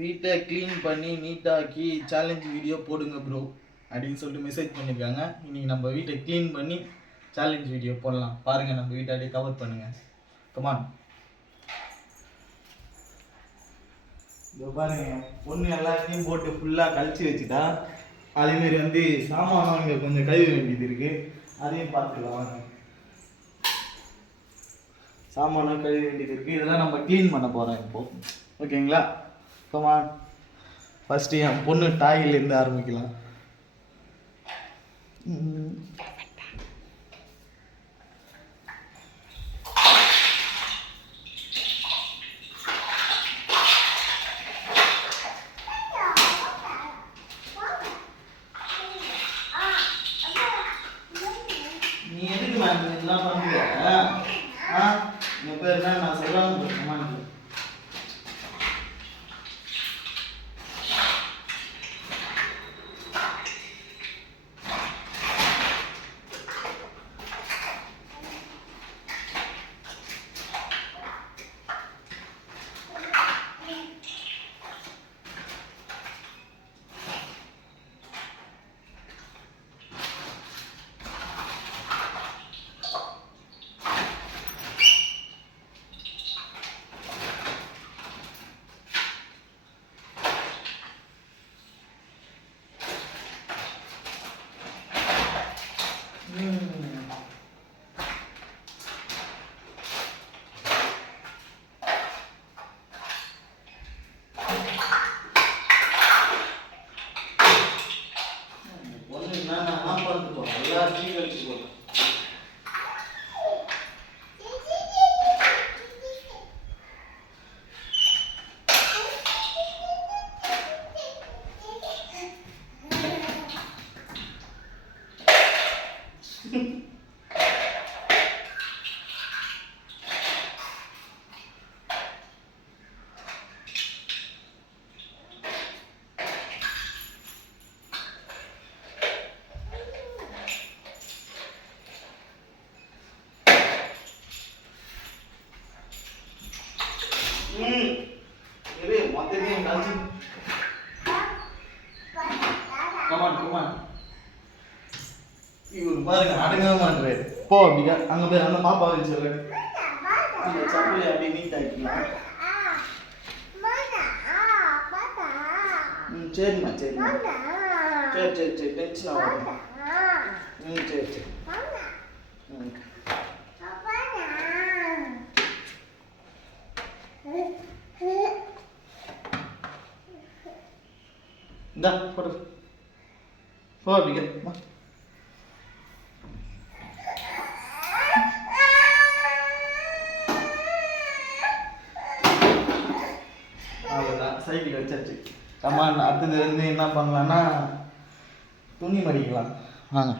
வீட்டை க்ளீன் பண்ணி நீட்டாக்கி challenge video போடுங்க ப்ரோ அப்படின்னு சொல்லிட்டு மெசேஜ் பண்ணியிருக்காங்க. இன்னைக்கு நம்ம வீட்டை க்ளீன் பண்ணி சேலஞ்ச் வீடியோ போடலாம். பாருங்கள், நம்ம வீட்டை அப்படியே கவர் பண்ணுங்கள். கமான். இதோ பாருங்க, பொண்ணு எல்லாத்தையும் போட்டு ஃபுல்லாக கழிச்சு வச்சுட்டா. அதேமாரி வந்து சாமான் இங்கே கொஞ்சம் கழுவ வேண்டியது இருக்குது, அதையும் பார்த்துக்கலாம் வாங்க. சாமானும் கழுவ வேண்டியது இருக்குது, இதெல்லாம் நம்ம க்ளீன் பண்ண போகிறோம் இப்போது. ஓகேங்களா? கமான். ஃபஸ்ட்டு என் பொண்ணு டாய்லேருந்து ஆரம்பிக்கலாம். நீ எதுக்கு நான் இதெல்லாம் பண்ணுறியா? உங்கள் பேர் என்ன? நான் சொல்லாமல் கமான். இவர் பாருங்க, அடங்கவே மாட்டாரு. போ அப்படிங்க, அங்கே போய் அந்த பாப்பா வச்சு சொல்லு. இந்த சப்பலி அப்படி நீட் ஆக்கிக்கலாம். சரிம்மா சரிம்மா, சரி சரி சரி, டென்ஷன் ஆகும். சரி சரி. இந்தா போடு, போ அப்படிங்க. அவ்வளோதான், சைக்கிள் வச்சாச்சு. கமான். அடுத்தது வந்து என்ன பண்ணலான்னா துணி மடிக்கலாம். வாங்க.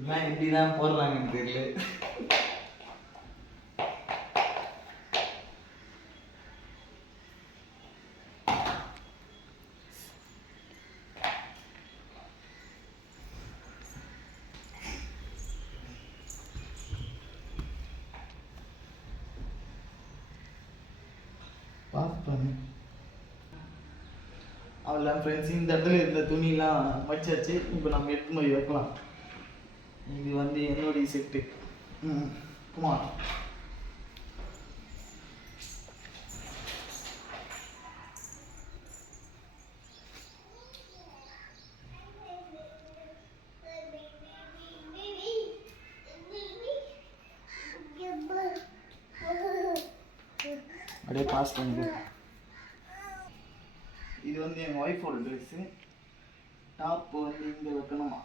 இதெல்லாம் எப்படி தான் போடுறாங்கன்னு தெரியல. பாஸ் பண்ணு. அவ்வளோ ஃப்ரெண்ட்ஸ், இந்த இடத்துல இருந்த துணிலாம் வச்சாச்சு. இப்போ நம்ம எடுத்து போய் வைக்கலாம். இது வந்து என்னுடைய செட்டு. குமார். அப்படியே பாஸ் பண்ணிடு. இது வந்து எங்கள் ஒய்ஃபோட ட்ரெஸ்ஸு. டாப் வந்து இங்கே வைக்கணுமா?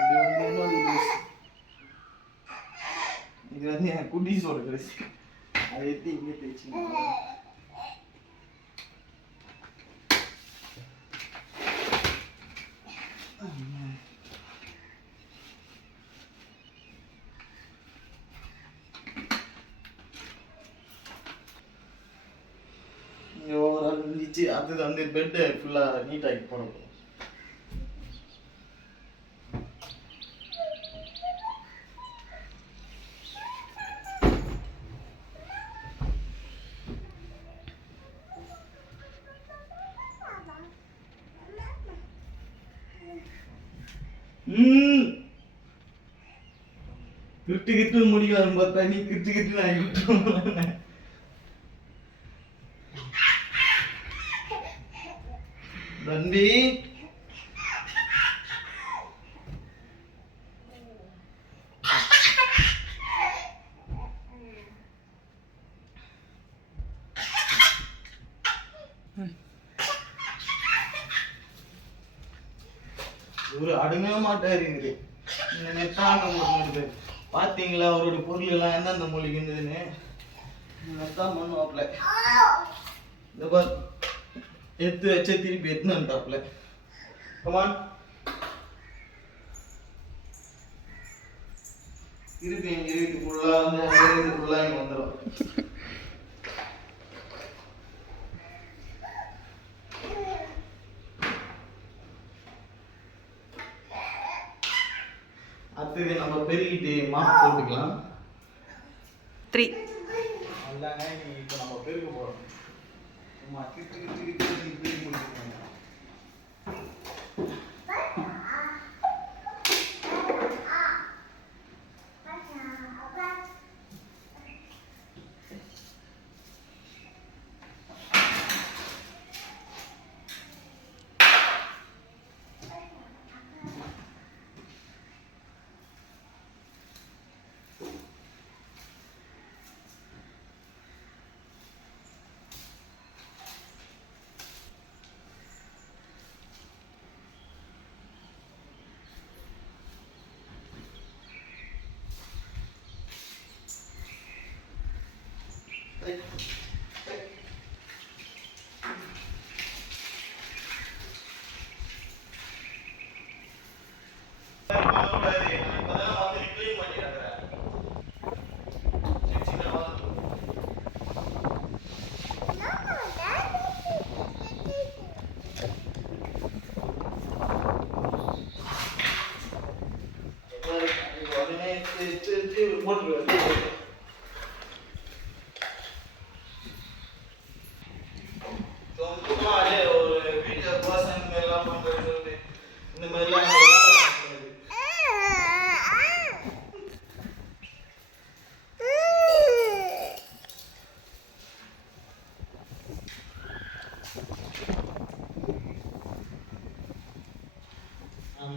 இது வந்து என்னோட ட்ரெஸ். இது வந்து என் குட்டீஸோட ட்ரெஸ். அதை எடுத்து இங்கே தைச்சு. வச்சு அது வந்து பெட்டு ஃபுல்லாக நீட்டாகி போடணும். கிட்டு முடியாது பார்த்தா நீ கிட்டு நான் விட்டுருவேன். நன்றி. இவரு அடங்கவே மாட்டாரு. இந்த நெட்டாங்க பாத்தீங்களா அவரோட பொருள் எல்லாம் எந்தெந்த மொழிக்கு இருந்ததுன்னு நெத்தான் பண்ணுவாப்ல. இந்த பார் எடுத்து வச்ச திருப்பி எடுத்துட்டாப்ல. கமான் திருப்பி எங்க வீட்டு ஃபுல்லா வந்து ஃபுல்லா இங்க வந்துடும். அடுத்தது நம்ம பெருகிட்டு மாப் போட்டுக்கலாம். 3 அதாங்க இப்போ நம்ம பெருக போறோம். சும்மா கிட்டு பெருகி முடிக்கணும்.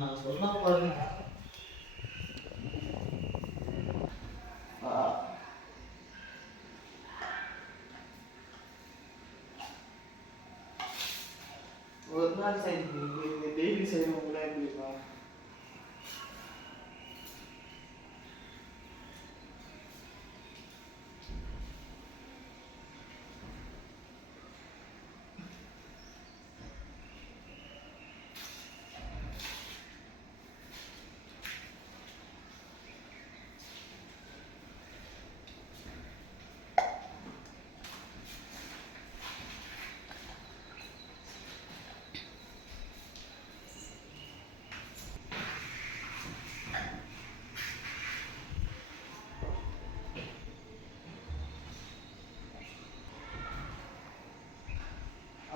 நான் சொன்னா பாருங்க. ஒரு நாள் செய்யுங்க, டெய்லி செய்யணுங்களா எப்படின்னா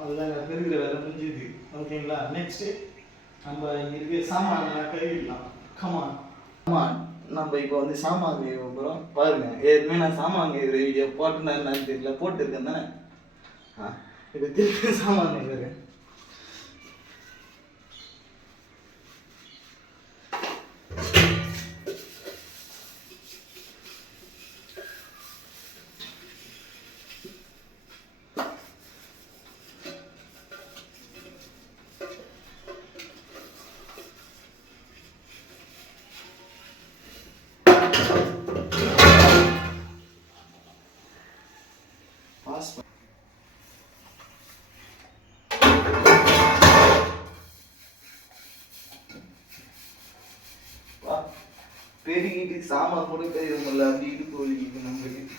அதுதாங்க பெருகிற வேலை முடிஞ்சுது. ஓகேங்களா, நெக்ஸ்ட்டு நம்ம இருக்கு சாமான்லாம் கழுவிடலாம். கமான் நம்ம இப்போ வந்து சாமான் கழுவ போகிறோம். பாருங்க, ஏற்கனவே நான் சாமான் கழுவுற வீடியோ போட்டேன்னா என்னன்னு தெரியல, போட்டுருக்கேன் தானே. இப்போ திருப்பி சாமான் கழுவுறேன். பெருகிட்டு சாமான் கூட கழுவல, அப்படி இடுப்பு வலிக்குது நம்மளுக்கு.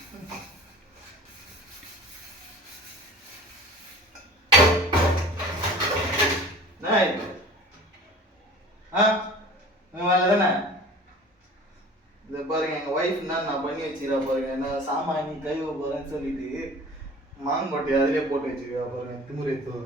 பண்ணி வச்சுக்கிறா பாருங்க. நான் சாமான் நீ கழுவ போறேன்னு சொல்லிட்டு மாங்கொட்டையை அதிலே போட்டு வச்சுக்கிறா பாருங்க. திமுறைத்தோ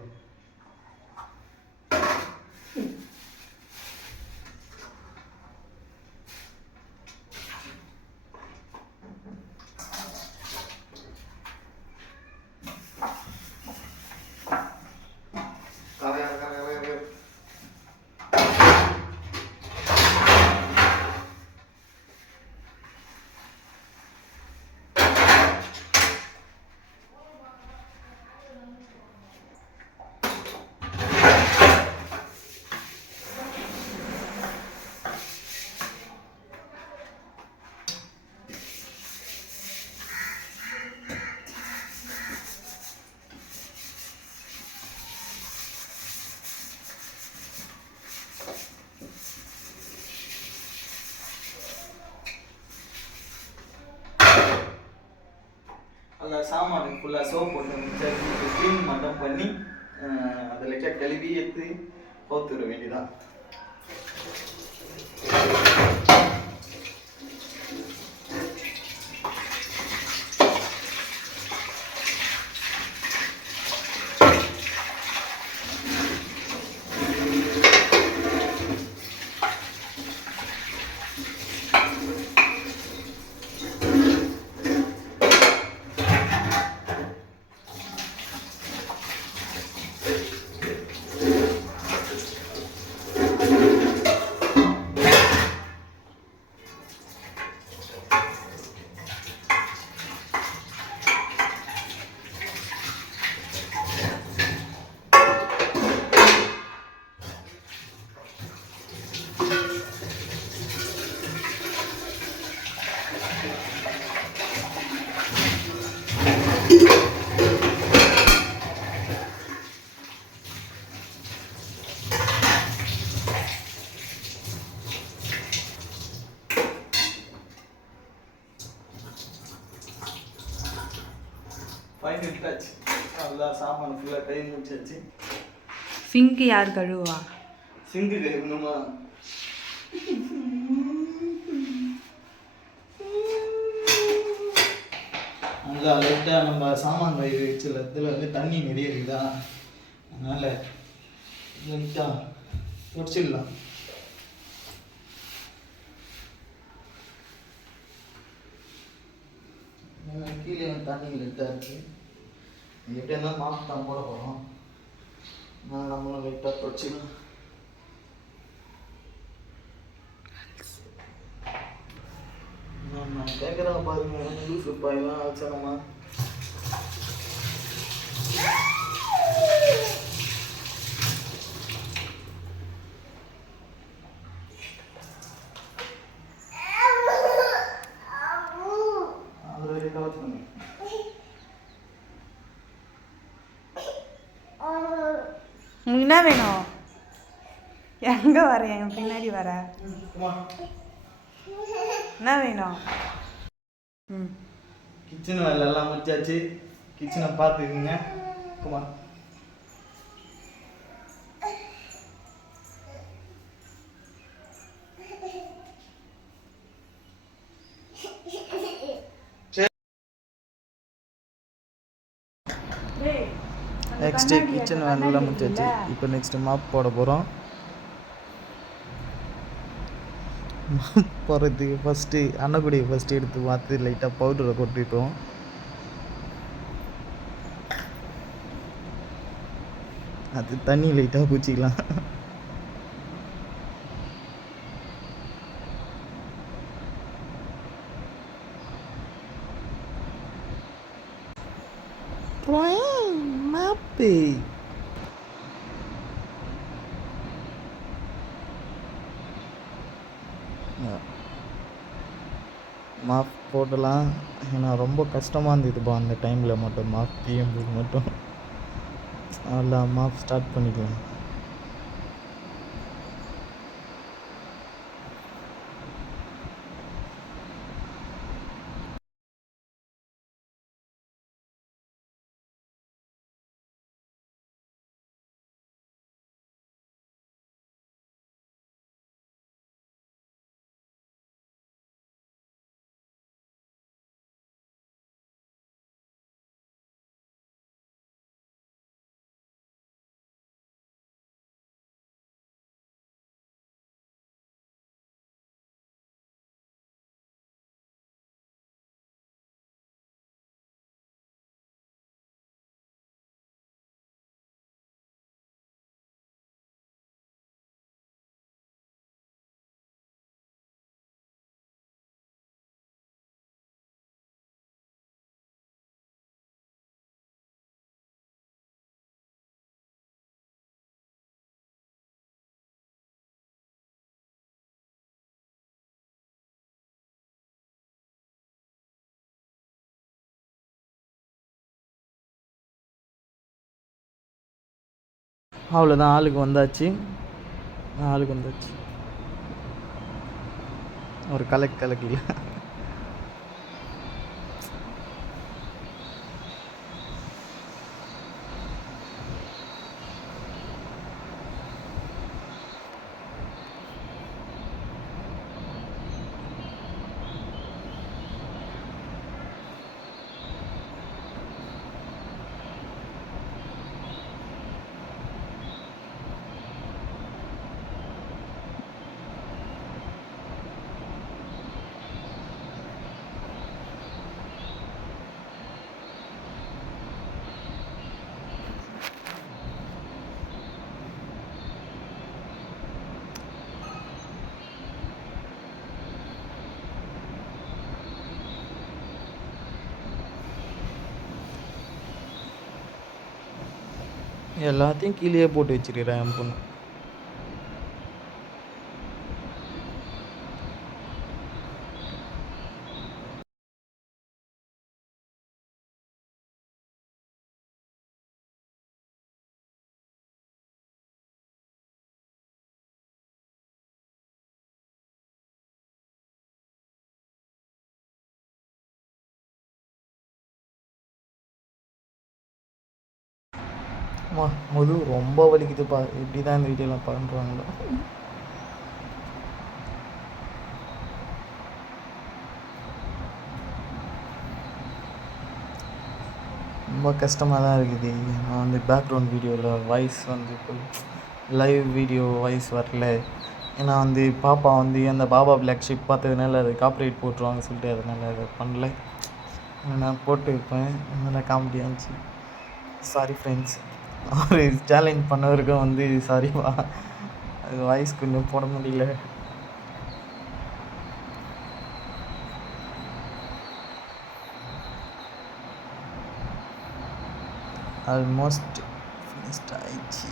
அந்த சாமான் ஃபுல்லாக சோப் போட்டு மிக்சர் க்ளீன் மட்டும் பண்ணி அதில் கழுவி எடுத்து போத்துட வேண்டியதான். Final touch. நல்லா சாமான் ஃபுல்லாக கை முடிச்சாச்சு. சிங்க் யார் கழுவா? சிங்கு கழுவணுமா? நல்லா லைட்டாக நம்ம சாமான் கை வச்சுல இதில் வந்து தண்ணி நிறைய இருக்குதா, அதனால் லைட்டாக தொடச்சிடலாம். கீழே தண்ணி லைட்டாக இருக்குது. எப்படி இருந்தாலும் மாப்பு தான் போட போகிறோம். நம்மளும் லைட்டாக தொடச்சிக்கலாம். நான் கேட்குறேன் பாருங்க, லூசு பாயெல்லாம் வச்சனமா. அது வரைக்கும் கவனிச்சுக்கணும். உங்களுக்கு என்ன வேணும்? எங்கே வர? என் பின்னாடி வர. என்ன வேணும்? ம், கிச்சன் வேலையெல்லாம் முடிச்சாச்சு. கிச்சனை பார்த்துக்குங்க. குமா நெக்ஸ்ட்டு கிச்சன் வேலையெல்லாம் முடிச்சாச்சு. இப்போ நெக்ஸ்ட்டு மாப் போட போகிறோம். மாப் போடுறதுக்கு ஃபஸ்ட்டு அன்னக்குடியை ஃபஸ்ட்டு எடுத்து பார்த்து லைட்டாக பவுடரை கொட்டிட்டோம். அது தண்ணி லைட்டாக பூச்சிக்கலாம். மாப்பு மாப் போடலாம். ஏன்னா ரொம்ப கஷ்டமாக இருந்ததுப்பா அந்த டைமில் மட்டும் மாப் தீயும்போது மட்டும். நல்லா மாப் ஸ்டார்ட் பண்ணிக்கலாம். அவ்வளோதான், ஆளுக்கு வந்தாச்சு. ஒரு கலக்கல. எல்லாத்தையும் கீழேயே போட்டு வச்சிருக்கிறேன் என் பொண்ணு. முது ரொம்ப வலிக்குதுப்பா. எப்படி தான் இந்த வீடியோலாம் பண்ணுறாங்களோ. ரொம்ப கஷ்டமாக தான் இருக்குது. நான் வந்து பேக்ரவுண்ட் வீடியோவில் வாய்ஸ் வந்து இப்போ லைவ் வீடியோ வாய்ஸ் வரல. ஏன்னா வந்து பாப்பா வந்து அந்த பாபா பிளாக் ஷிப் பார்த்ததுனால அது காப்பிரைட் போட்டுருவாங்க சொல்லிட்டு அதனால் அதை பண்ணல. நான் போட்டு வைப்பேன். நல்லா காமெடியாக இருந்துச்சு. Sorry friends. ஒரு சேலஞ்ச் பண்ணவருக்கும் வந்து சாரிப்பா, அது வாய்ஸ் கொஞ்சம் போட முடியல. ஆல்மோஸ்ட் ஃபினிஷ்ட் ஆயிடுச்சு.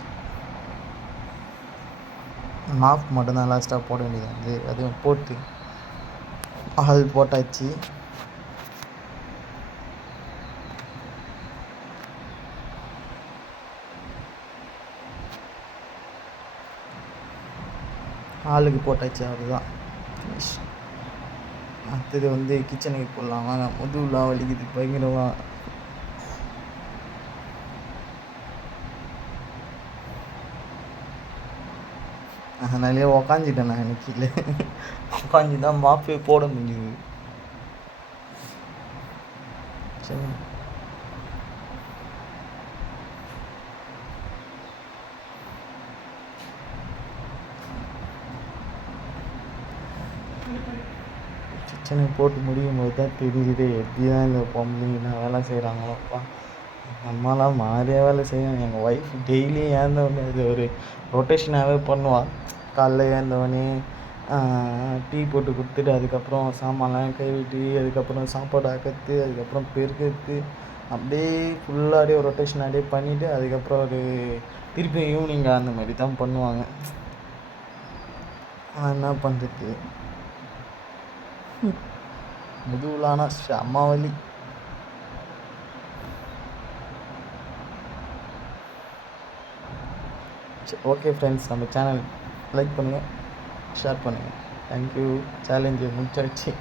மாஃப் மட்டும்தான் லாஸ்ட்டாக போட வேண்டியது வந்து அதுவும் போட்டு ஆள் போட்டாச்சு. ஆளுக்கு போட்டாச்சு, அதுதான் ஃபினிஷ். அடுத்தது வந்து கிச்சனுக்கு போடலாம். வாங்க, முதுகுலாம் வலிக்குது பயங்கரமாக. அதனாலே உக்காந்துட்டேன் நான் எனக்கு. இல்லை உக்காந்து தான் மாப்பே போட முடியுது. சரி, கிச்சனை போட்டு முடியும் போது தான் தெரியுது எப்படி தான் இந்த பொம்பளைங்க வேலை செய்கிறாங்களோப்பா. அம்மாலாம் மாதிரியாக வேலை செய்யும். எங்கள் ஒய்ஃப் டெய்லி ஏந்தவொடனே அது ஒரு ரொட்டேஷனாகவே பண்ணுவாள். காலைல ஏந்தவொடனே டீ போட்டு கொடுத்துட்டு அதுக்கப்புறம் சாமான்லாம் கழுவிட்டு அதுக்கப்புறம் சாப்பாடு ஆக்கிறது அதுக்கப்புறம் பெருக்கிறது அப்படியே ஃபுல்லாக அப்படியே ஒரு ரொட்டேஷன் அப்படியே பண்ணிவிட்டு அதுக்கப்புறம் ஒரு திருப்பி ஈவினிங் அந்த மாதிரி தான் பண்ணுவாங்க. என்ன பண்ணுறது, முதுகுலானா செம்ம வலி. ஓகே ஃப்ரெண்ட்ஸ், நம்ம சேனல் லைக் பண்ணுங்கள், ஷேர் பண்ணுங்கள். தேங்க்யூ. சேலஞ்சு முடிச்சாச்சு.